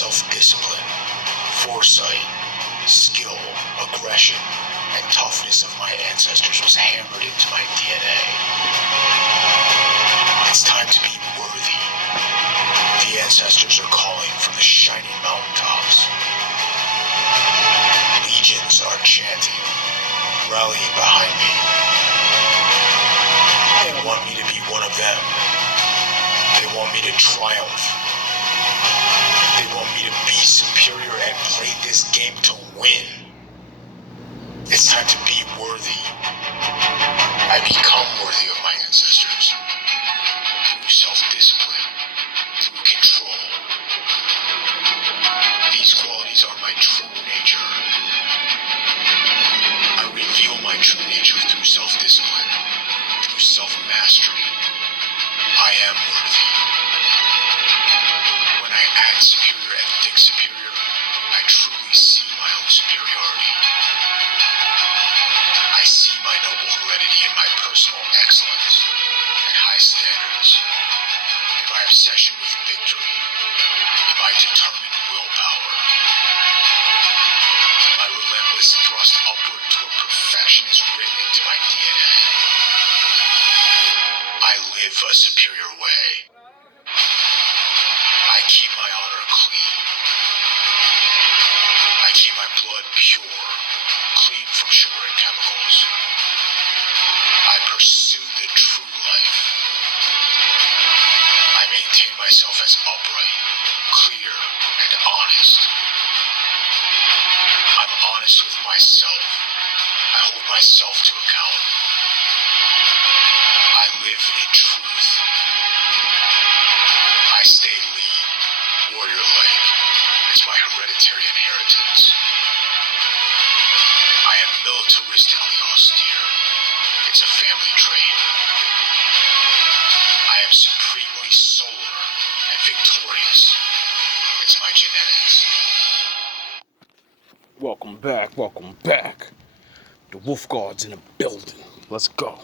self-discipline, foresight, skill, aggression, and toughness of my ancestors was hammered into my DNA. It's time to be worthy. The ancestors are calling from the shining mountaintops. Legions are chanting, rallying behind me. They want me to be one of them. They want me to triumph. They want me to be superior and play this game to win. It's time to be worthy. I become worthy of my ancestors. Through self-discipline, through control. These qualities are my true nature. I reveal my true nature through self-discipline, through self-mastery. I am worthy. When I act superior and think superior, I truly see my own superiority. I see my noble heredity in my personal excellence and high standards, in my obsession with victory, in my determined willpower. My relentless thrust upward toward perfection is written into my DNA. I live a superior way. I keep my honor clean. I keep my blood pure, clean from sugar and chemicals. I pursue the true life. I maintain myself as upright, clear, and honest. I'm honest with myself. I hold myself to account. I live in truth. I stay lean, warrior-like. It's my hereditary inheritance. I am militaristically austere. It's a family trait. I am supremely solar and victorious. It's my genetics. Welcome back, welcome back. The Wolf Guard's in the building. Let's go.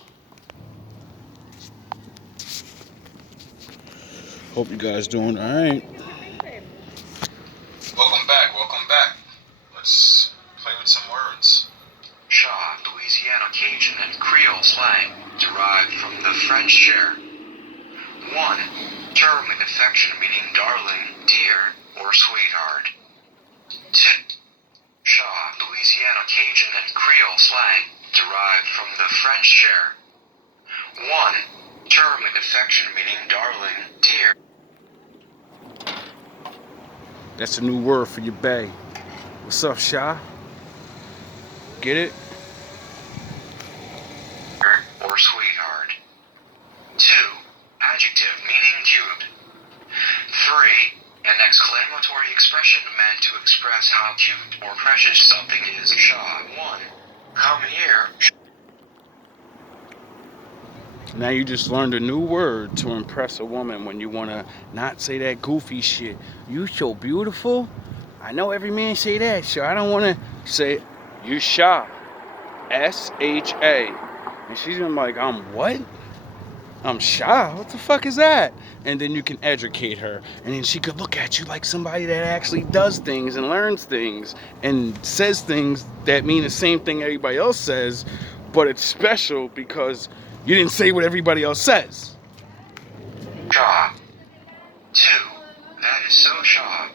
Hope you guys doing alright. Welcome back. Let's play with some words. Shaw, Louisiana Cajun and Creole slang, derived from the French share. 1. Term in affection meaning darling, dear, or sweetheart. 2. Shaw, Louisiana Cajun and Creole slang, derived from the French share. 1. Term in affection meaning darling, dear. That's a new word for your bae. What's up, Sha? Get it? Or sweetheart. 2. Adjective meaning cute. 3. An exclamatory expression meant to express how cute or precious something is. Shaw. 1. Come here. Now you just learned a new word to impress a woman when you want to not say that goofy shit. You so beautiful. I know every man say that, so I don't want to say, you Sha. S-H-A. And she's gonna be like, I'm what? I'm Sha? What the fuck is that? And then you can educate her. And then she could look at you like somebody that actually does things and learns things and says things that mean the same thing everybody else says, but it's special because you didn't say what everybody else says. Shaw. 2. That is so Shaw.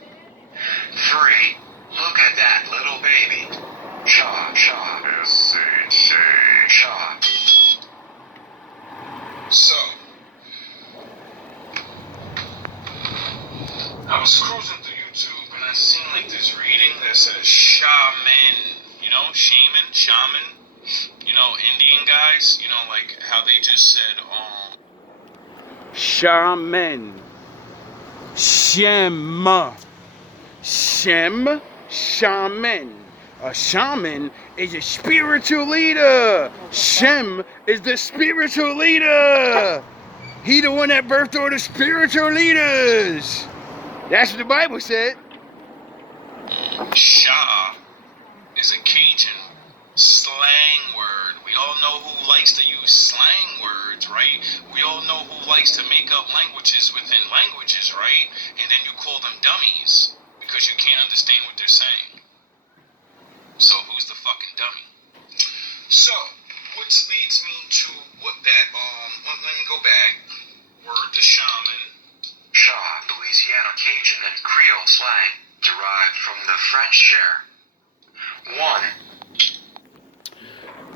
3. Look at that little baby. Shaw. S-H-A. Shaw. So, I was cruising through YouTube and I seen like this reading that says Shaman, Shaman, Indian guys, like how they just said, Shaman. Shaman. A shaman is a spiritual leader. Shem is the spiritual leader. He the one that birthed all the spiritual leaders. That's what the Bible said. Shah is a Cajun slang word. We all know who likes to use slang words, right? We all know who likes to make up languages within languages, right? And then you call them dummies. because you can't understand what they're saying. So who's the fucking dummy? So, which leads me to what that, let me go back. Word to Shaman. Shaw, Louisiana Cajun and Creole slang, derived from the French share. 1.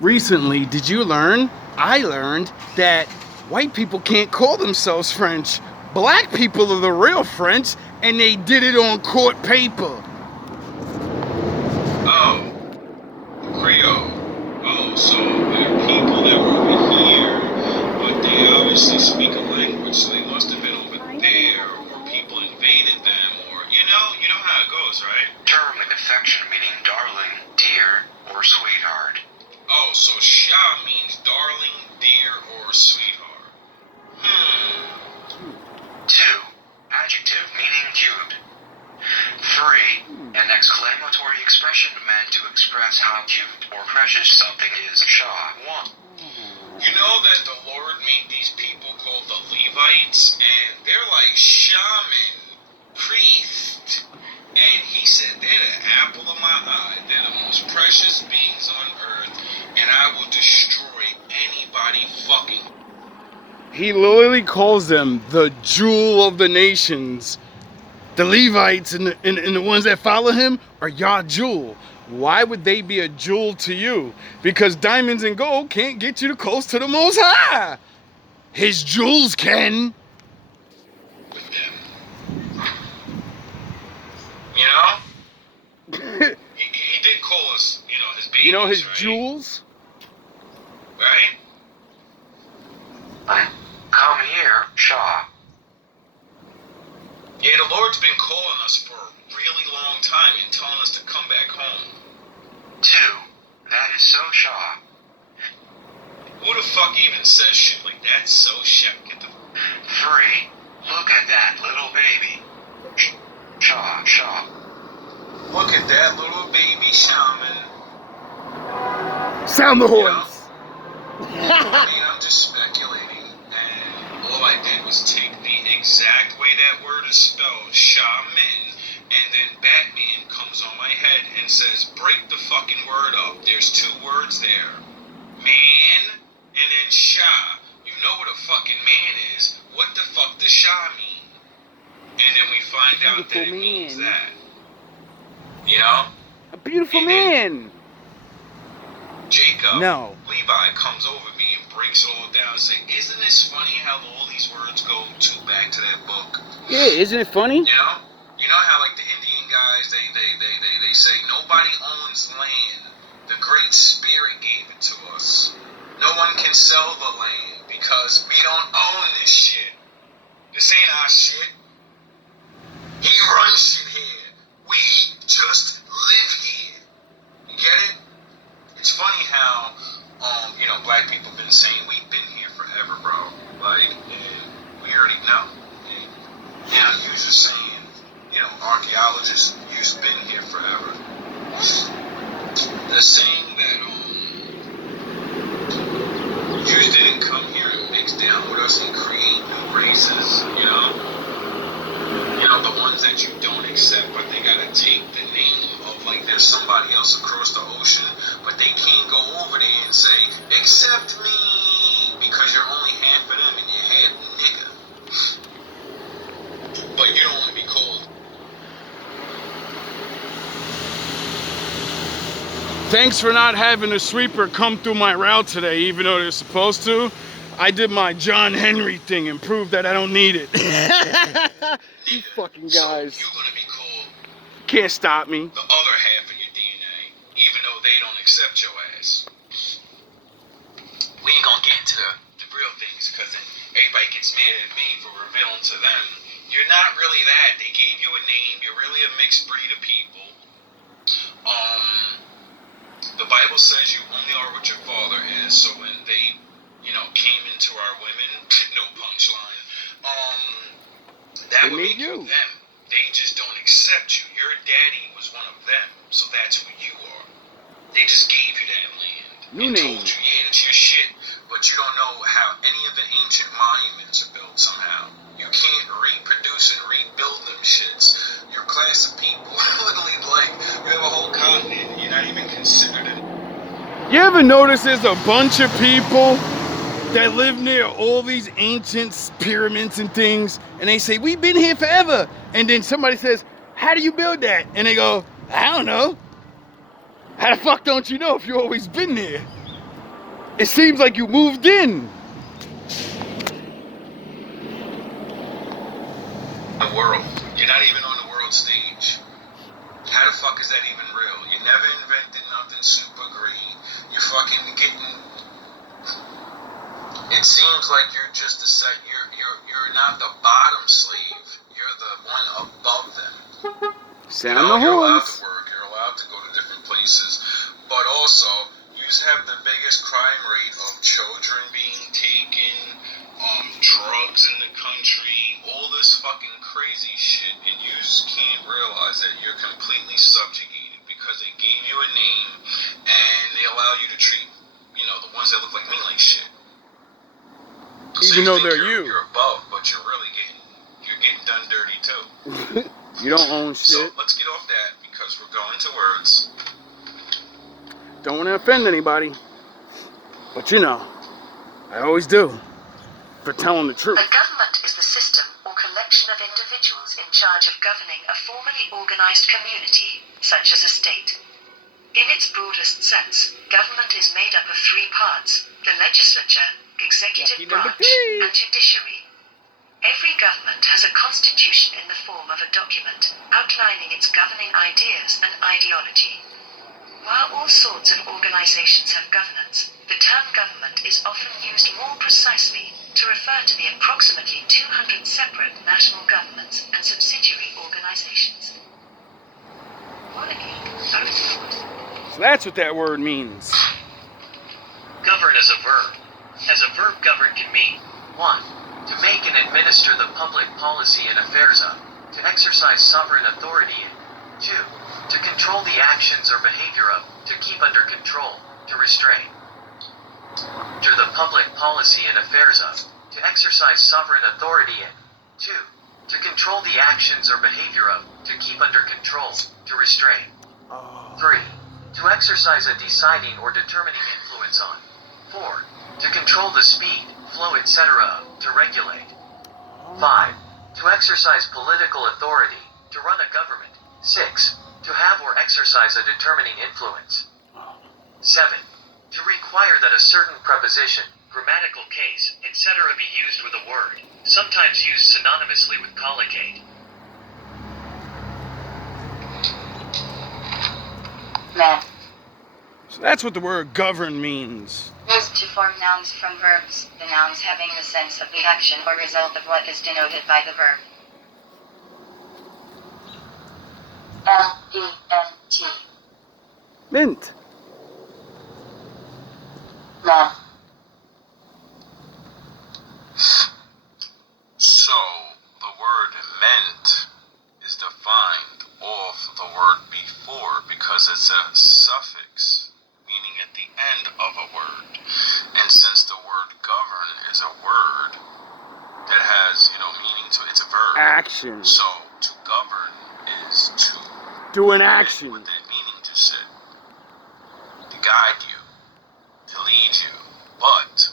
Recently, did you learn? I learned that white people can't call themselves French. Black people are the real French, and they did it on court paper. Oh, Creole. Oh, so there are people that were over here, but they obviously speak a language, so they must have been over there, or people invaded them, or, you know how it goes, right? Term in affection meaning darling, dear, or sweetheart. Oh, so Shah means darling, dear, or sweetheart. 2. Adjective meaning cute. 3. An exclamatory expression meant to express how cute or precious something is. Shaw. 1. You know that the Lord made these people called the Levites, and they're like shaman, priest. And he said, they're the apple of my eye. They're the most precious beings on earth, and I will destroy anybody fucking. He literally calls them the jewel of the nations. The Levites and the ones that follow him are your jewel. Why would they be a jewel to you? Because diamonds and gold can't get you close to the Most High. His jewels can. With them. You know? he did call us, his babies, You know his right? jewels? Right? Come here, Shaw. Yeah, the Lord's been calling us for a really long time and telling us to come back home. 2. That is so Shaw. Who the fuck even says shit like that? So shit. Get the 3. Look at that little baby. Shaw. Look at that little baby shaman. Sound the You know? horns. I mean, I'm just speculating, and all I did was take the exact way that word is spelled, shaman, and then Batman comes on my head and says, break the fucking word up. There's 2 words there. Man, and then Shah. You know what a fucking man is. What the fuck does Shah mean? And then we find out that it means that. You know? A beautiful And then man. Jacob, No. Levi comes over me and breaks it all down and say, isn't this funny how all these words go back to that book? Yeah, isn't it funny? You know? You know how like the Indian guys, they say nobody owns land. The Great Spirit gave it to us. No one can sell the land because we don't own this shit. This ain't our shit. He runs shit here. We just live here. You get it? It's funny how, black people have been saying we've been here forever, bro. Like, and we already know. And now you're just saying, archaeologists, you've been here forever. They're saying that, Jews didn't come here and mix down with us and create new races, the ones that you don't accept, but they gotta take the name of, like, there's somebody else across the ocean, but they can't go over there and say, accept me, because you're only half of them and you're half nigga. But you don't want to be called. Thanks for not having a sweeper come through my route today, even though they're supposed to. I did my John Henry thing and proved that I don't need it. You fucking guys. So you're gonna be called Can't stop me. the other half of your DNA, even though they don't accept your ass. We ain't gonna get into the real things, because then everybody gets mad at me for revealing to them. You're not really that. They gave you a name. You're really a mixed breed of people. The Bible says you only are what your father is. So when they, came into our women, no punchline, that They would made make you you. them. They just don't accept you. Your daddy was one of them, so that's who you are. They just gave you that land New and name. told you, yeah, it's your shit, but you don't know how any of the ancient monuments are built somehow. You can't reproduce and rebuild them shits. Your class of people. Literally, like, you have a whole continent and you're not even considered it. You ever notice there's a bunch of people that live near all these ancient pyramids and things, and they say, we've been here forever. And then somebody says, how do you build that? And they go, I don't know. How the fuck don't you know if you've always been there? It seems like you moved in. The world. You're not even on the world stage. How the fuck is that even real? You never invented nothing super green. You're fucking getting. It seems like you're just a set. You're not the bottom slave. You're the one above them. Sound you know, the you're allowed horns. to work. You're allowed to go to different places, but also you have the biggest crime rate of children being taken, drugs in the country, all this fucking crazy shit, and you just can't realize that you're completely subjugated because they gave you a name and they allow you to treat, the ones that look like me like shit. So Even though they're you're above, but you're really getting done dirty too. You don't own shit. So let's get off that because we're going to words. Don't want to offend anybody. But I always do. For telling the truth. A government is the system or collection of individuals in charge of governing a formally organized community, such as a state. In its broadest sense, government is made up of three parts: the legislature, executive branch, and judiciary. Every government has a constitution in the form of a document outlining its governing ideas and ideology. While all sorts of organizations have governance, the term government is often used more precisely to refer to the approximately 200 separate national governments and subsidiary organizations. So that's what that word means. Govern as a verb. As a verb, govern can mean 1. To make and administer the public policy and affairs of, to exercise sovereign authority in. 2. To control the actions or behavior of, to keep under control, to restrain. To the public policy and affairs of, to exercise sovereign authority in. 2. To control the actions or behavior of, to keep under control, to restrain. 3. To exercise a deciding or determining influence on. 4. To control the speed, flow, etc. of, to regulate. 5. To exercise political authority, to run a government. 6. To have or exercise a determining influence. 7. To require that a certain preposition, grammatical case, etc. be used with a word, sometimes used synonymously with collocate. Man. So that's what the word govern means. Used to form nouns from verbs, the nouns having the sense of the action or result of what is denoted by the verb. M-E-N-T. Mint. Man. So, the word meant is defined off the word before because it's a suffix, meaning at the end of a word. And since the word govern is a word that has, meaning to it's a verb. Action. So, to govern is to Do an action. what that meaning just said. To guide you, to lead you. But,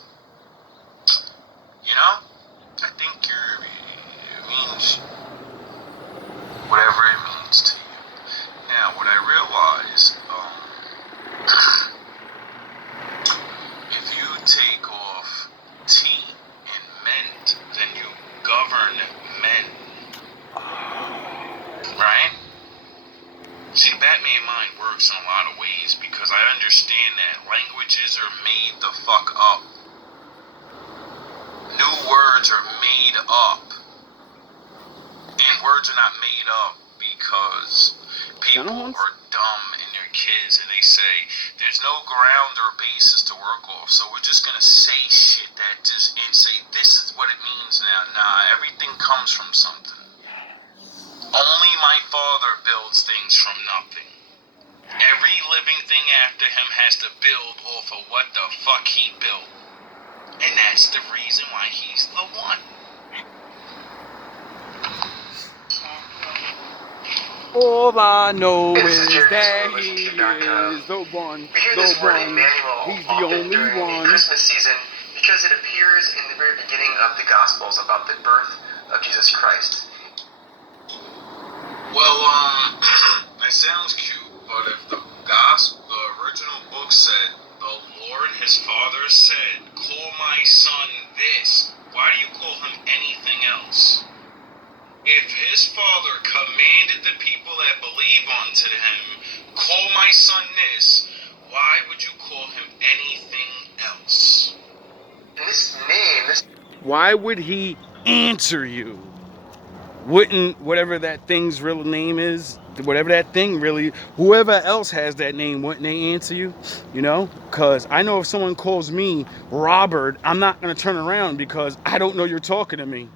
I think it means whatever it means to you. Now, what I realized, if you take off T in meant, then you govern men. Right? See, the Batman mind works in a lot of ways because I understand that languages are made the fuck up. New words are made up. And words are not made up because people are dumb and they're kids and they say there's no ground or basis to work off. So we're just going to say shit and say this is what it means now. Nah, everything comes from something. Only my father builds things from nothing. Every living thing after him has to build off of what the fuck he built. And that's the reason why he's the one. All I know Hey, this is is Jared that from he ListenTube.com. is the one, We hear the this word one. Emmanuel He's the often only during the one. Christmas season because it appears in the very beginning of the Gospels about the birth of Jesus Christ. Well, it sounds cute, but if the original book said, the Lord his father said, call my son this, why do you call him anything else? If his father commanded the people that believe unto him, call my son this, why would you call him anything else? And this name, Why would he answer you? Wouldn't whatever that thing's real name is, whatever that thing really, whoever else has that name, wouldn't they answer you? You know? Because I know if someone calls me Robert, I'm not going to turn around because I don't know you're talking to me.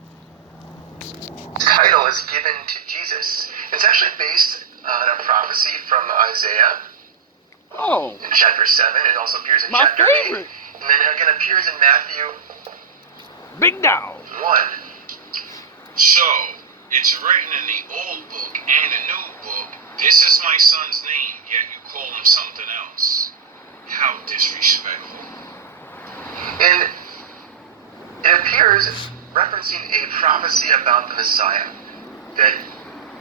title is given to Jesus. It's actually based on a prophecy from Isaiah Oh, in chapter 7. It also appears in my chapter favorite. 8. And then it again appears in Matthew Big dog. 1. So, it's written in the old book and the new book, this is my son's name, yet you call him something else. How disrespectful. And it appears referencing a prophecy about the Messiah, that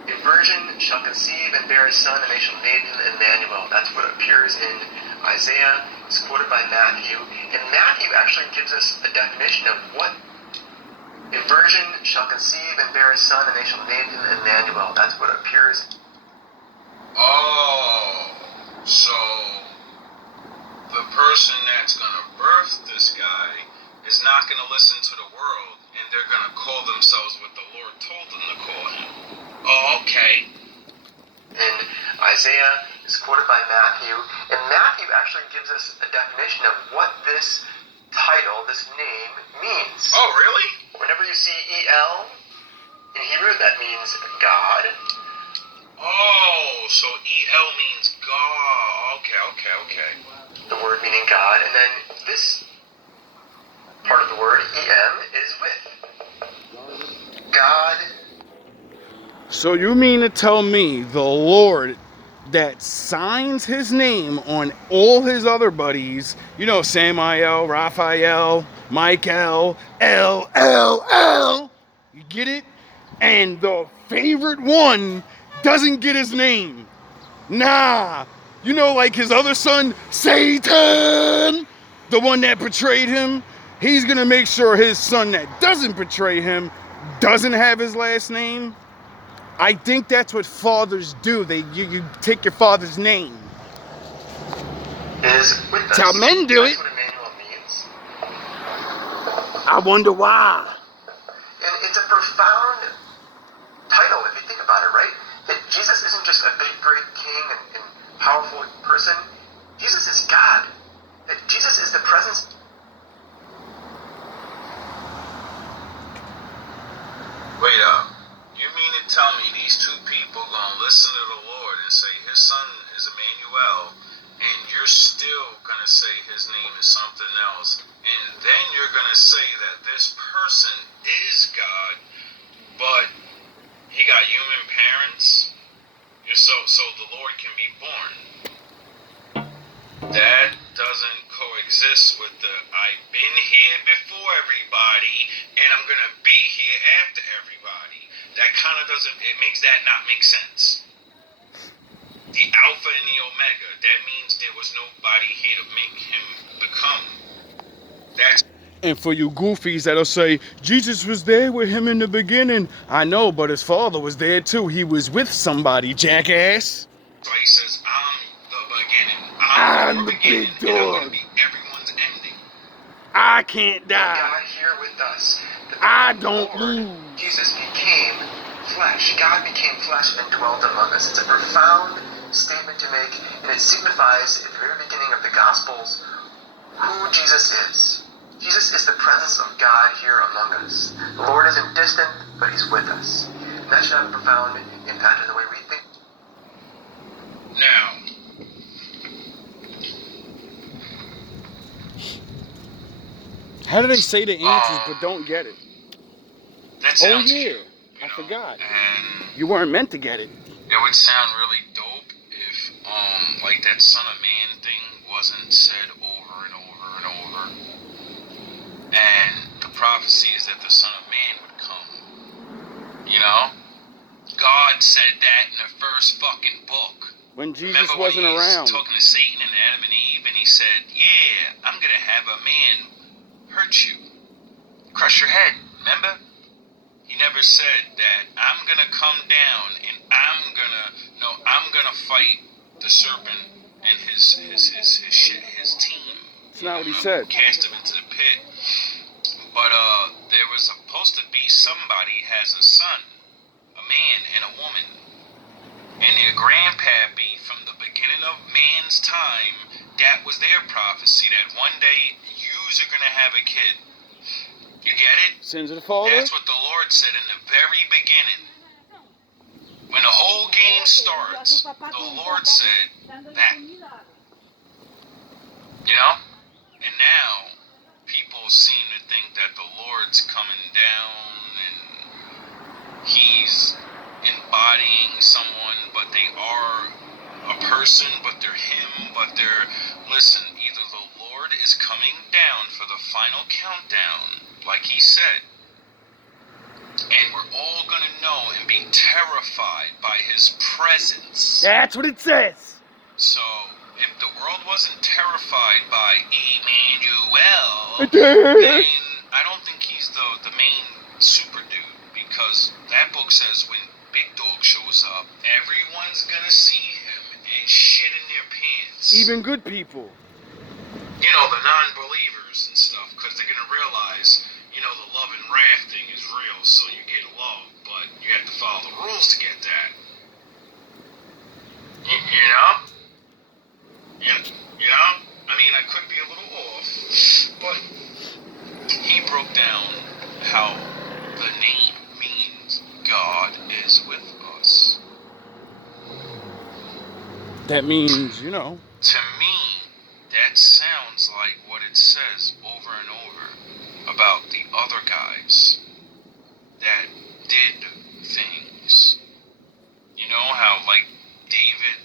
a virgin shall conceive and bear a son, and they shall name him Emmanuel. That's what appears in Isaiah. It's quoted by Matthew. And Matthew actually gives us a definition of what a virgin shall conceive and bear a son, and they shall name him Emmanuel. That's what appears. Oh, so the person that's going to birth this guy is not going to listen to the world, and they're going to call themselves what the Lord told them to call him. Oh, okay. And Isaiah is quoted by Matthew. And Matthew actually gives us a definition of what this title, this name, means. Oh, really? Whenever you see E-L, in Hebrew, that means God. Oh, so E-L means God. Okay. The word meaning God. And then this part of the word, E-M, is with God. So you mean to tell me the Lord that signs his name on all his other buddies, you know, Samael, Raphael, Michael, L, you get it? And the favorite one doesn't get his name. Nah, you know, like his other son, Satan, the one that betrayed him, he's gonna make sure his son that doesn't betray him doesn't have his last name. I think that's what fathers do. You take your father's name. Is with us. That's how men do it. That's what Emmanuel means. I wonder why. And it's a profound title if you think about it, right? That Jesus isn't just a big, great king and powerful person. Jesus is God. That Jesus is the presence. Wait up. You mean to tell me these two people gonna listen to the Lord and say his son is Emmanuel, and you're still gonna say his name is something else, and then you're gonna say that this person is God, but he got human parents? So the Lord can be born. That doesn't coexist with the I've been here before everybody and I'm gonna be here after everybody. That kind of doesn't, it makes that not make sense. The Alpha and the Omega, that means there was nobody here to make him become. That's And for you goofies that'll say, Jesus was there with him in the beginning. I know, but his father was there too. He was with somebody, jackass. why he says, I'm the beginning. I'm your the beginning, big and I'm dog. gonna be everyone's ending. I can't die. God here with us. The I don't Lord, lose. Jesus became flesh. God became flesh and dwelt among us. It's a profound statement to make, and it signifies at the very beginning of the Gospels who Jesus is. Jesus is the presence of God here among us. The Lord isn't distant, but he's with us. And that should have a profound impact on the way we think. Now, How do they say the answers but don't get it? that Oh sounds yeah, cute. I forgot. And You weren't meant to get it. It would sound really dope if, like that Son of Man thing wasn't said over and over and over. And the prophecy is that the Son of Man would come. You know? God said that in the first fucking book. When Jesus Remember wasn't when he around. was talking to Satan and Adam and Eve, and he said, yeah, I'm going to have a man hurt you. Crush your head. Remember? He never said that I'm going to come down and I'm going to fight the serpent and his team. That's not what he said. Cast him into the pit. But there was supposed to be somebody has a son, a man and a woman. And their grandpappy from the beginning of man's time, that was their prophecy, that one day yous are going to have a kid. You get it? Sins of the Father? That's what the Lord said in the very beginning. When the whole game starts, the Lord said that. You know? And now, people seem to think that the Lord's coming down and he's embodying someone, but they are a person, but they're him, but they're, listen, either the Lord is coming down for the final countdown, like he said, and we're all gonna know and be terrified by his presence. That's what it says. So, if the world wasn't terrified by Emmanuel, then I don't think he's the main super dude, because that book says when Big Dog shows up, everyone's gonna see him and shit in their pants. Even good people. You know, the non-believers and stuff, because they're gonna realize, you know, the love and wrath thing is real, so you get love, but you have to follow the rules to get that. You know? You know? I mean, I could be a little off, but he broke down how the name means God is with us. That means, you know. To me, that sounds like what it says over and over about the other guys that did things. You know how, like, David,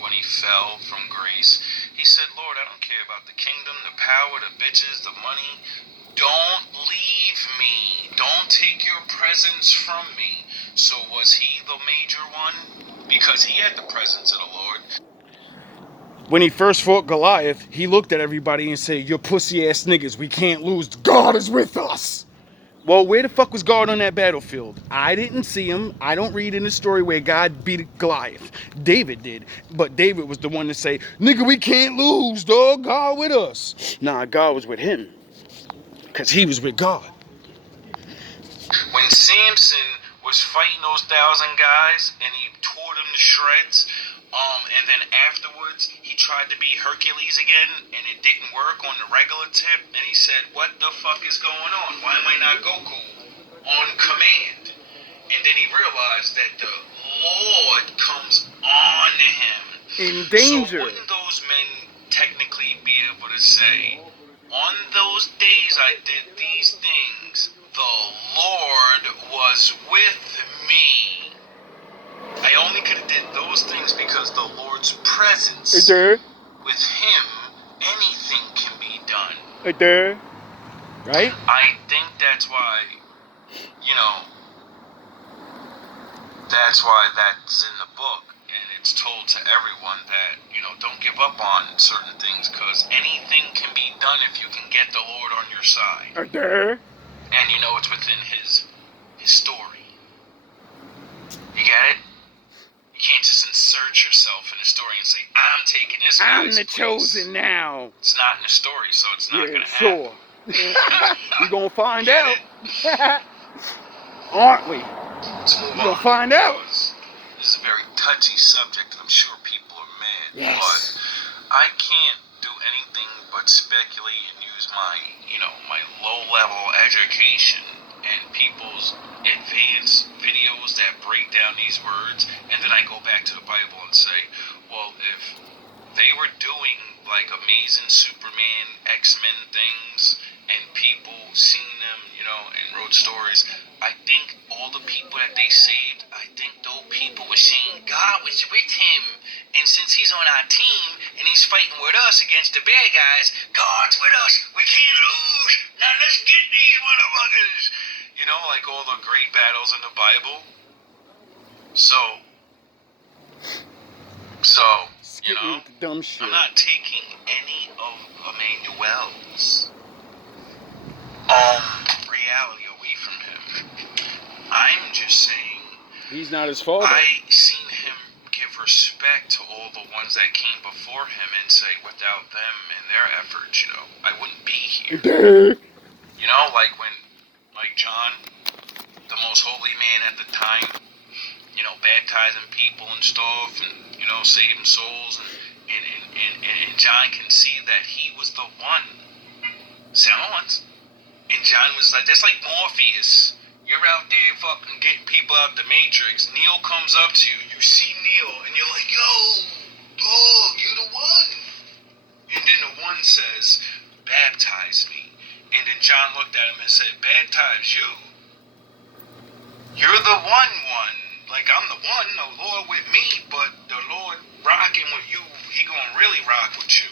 when he fell from grace, he said, Lord, I don't care about the kingdom, the power, the bitches, the money. Don't leave me. Don't take your presence from me. So was he the major one? Because he had the presence of the Lord. When he first fought Goliath, he looked at everybody and said, "You pussy ass niggas, we can't lose. God is with us." Well, where the fuck was God on that battlefield? I didn't see him. I don't read in the story where God beat Goliath. David did. But David was the one to say, "Nigga, we can't lose, dog. God with us." Nah, God was with him. Because he was with God. When Samson was fighting those 1,000 guys and he tore them to shreds, and then afterwards he tried to be Hercules again and it didn't work on the regular tip, and he said, what the fuck is going on? Why am I not Goku on command? And then he realized that the Lord comes on him. In danger. So wouldn't those men technically be able to say, on those days I did these things, the Lord was with me? I only could have did those things because the Lord's presence. With him, anything can be done. Right? I think that's why, you know, that's why that's in the book. And it's told to everyone that, you know, don't give up on certain things, because anything can be done if you can get the Lord on your side. And you know it's within his story. You get it? You can't just insert yourself in the story and say, I'm taking this guy's I'm the place. chosen now. It's not in the story, so it's not going to sure. happen. We're going to find Get out. it? Aren't we? Let's move We're going on. to find out. This is a very touchy subject, and I'm sure people are mad. Yes. But I can't do anything but speculate and use my, you know, my low-level education and people's advanced videos that break down these words, and then I go back to the Bible and say, well, if they were doing like Amazing Superman, X-Men things, and people seen them, you know, and wrote stories, I think all the people that they saved, I think those people were saying God was with him, and since he's on our team and he's fighting with us against the bad guys, God's with us. We can't lose. Now let's get these motherfuckers. You know, like all the great battles in the Bible. So, you know, with the dumb shit. I'm not taking any of Emmanuel's reality away from him. I'm just saying, He's not his father. I seen him give respect to all the ones that came before him and say, without them and their efforts, you know, I wouldn't be here. You know, like when, like John, the most holy man at the time, you know, baptizing people and stuff, and, you know, saving souls, and John can see that he was the one sent. And John was like, that's like Morpheus. You're out there fucking getting people out the Matrix. Neo comes up to you, you see Neo, and you're like, yo, dog, you're the one. And then the one says, baptize me. And then John looked at him and said, baptize you? You're the one. Like, I'm the one, the Lord with me, but the Lord rocking with you, he gonna really rock with you.